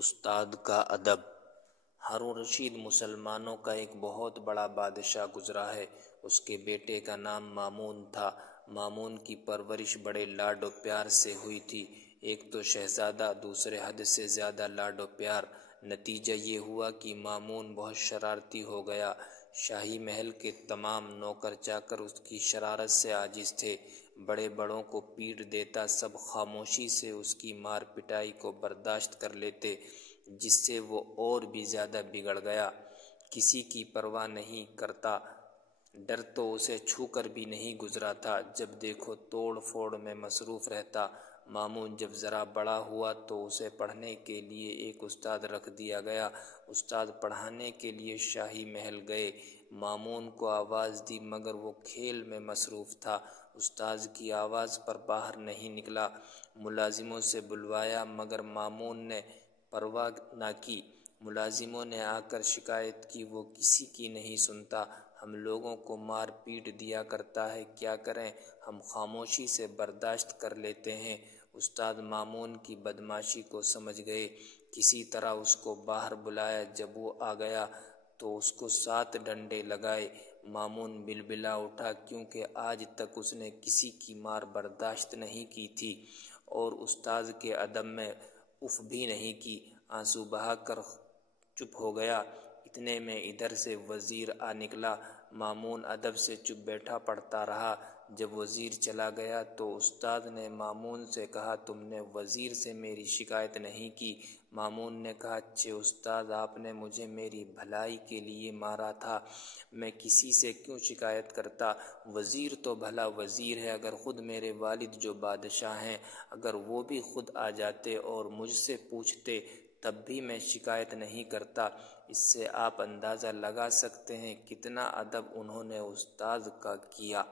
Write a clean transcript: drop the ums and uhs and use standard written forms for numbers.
استاد کا ادب۔ ہارون رشید مسلمانوں کا ایک بہت بڑا بادشاہ گزرا ہے۔ اس کے بیٹے کا نام مامون تھا۔ مامون کی پرورش بڑے لاڈ و پیار سے ہوئی تھی۔ ایک تو شہزادہ، دوسرے حد سے زیادہ لاڈ و پیار۔ نتیجہ یہ ہوا کہ مامون بہت شرارتی ہو گیا۔ شاہی محل کے تمام نوکر چاکر اس کی شرارت سے عاجز تھے۔ بڑے بڑوں کو پیٹ دیتا، سب خاموشی سے اس کی مار پٹائی کو برداشت کر لیتے، جس سے وہ اور بھی زیادہ بگڑ گیا۔ کسی کی پرواہ نہیں کرتا، ڈر تو اسے چھو کر بھی نہیں گزرا تھا۔ جب دیکھو توڑ پھوڑ میں مصروف رہتا۔ مامون جب ذرا بڑا ہوا تو اسے پڑھنے کے لیے ایک استاد رکھ دیا گیا۔ استاد پڑھانے کے لیے شاہی محل گئے۔ مامون کو آواز دی مگر وہ کھیل میں مصروف تھا۔ استاد کی آواز پر باہر نہیں نکلا۔ ملازموں سے بلوایا مگر مامون نے پرواہ نہ کی۔ ملازموں نے آ کر شکایت کی، وہ کسی کی نہیں سنتا، ہم لوگوں کو مار پیٹ دیا کرتا ہے، کیا کریں، ہم خاموشی سے برداشت کر لیتے ہیں۔ استاد مامون کی بدمعاشی کو سمجھ گئے، کسی طرح اس کو باہر بلایا۔ جب وہ آ گیا تو اس کو 7 ڈنڈے لگائے۔ مامون بلبلا اٹھا، کیونکہ آج تک اس نے کسی کی مار برداشت نہیں کی تھی اور استاد کے ادب میں اف بھی نہیں کی۔ آنسو بہا کر چپ ہو گیا۔ اتنے میں ادھر سے وزیر آ نکلا۔ مامون ادب سے چپ بیٹھا پڑھتا رہا۔ جب وزیر چلا گیا تو استاد نے مامون سے کہا، تم نے وزیر سے میری شکایت نہیں کی؟ مامون نے کہا، اچھے استاد، آپ نے مجھے میری بھلائی کے لیے مارا تھا، میں کسی سے کیوں شکایت کرتا؟ وزیر تو بھلا وزیر ہے، اگر خود میرے والد جو بادشاہ ہیں، اگر وہ بھی خود آ جاتے اور مجھ سے پوچھتے تب بھی میں شکایت نہیں کرتا۔ اس سے آپ اندازہ لگا سکتے ہیں کتنا ادب انہوں نے استاد کا کیا۔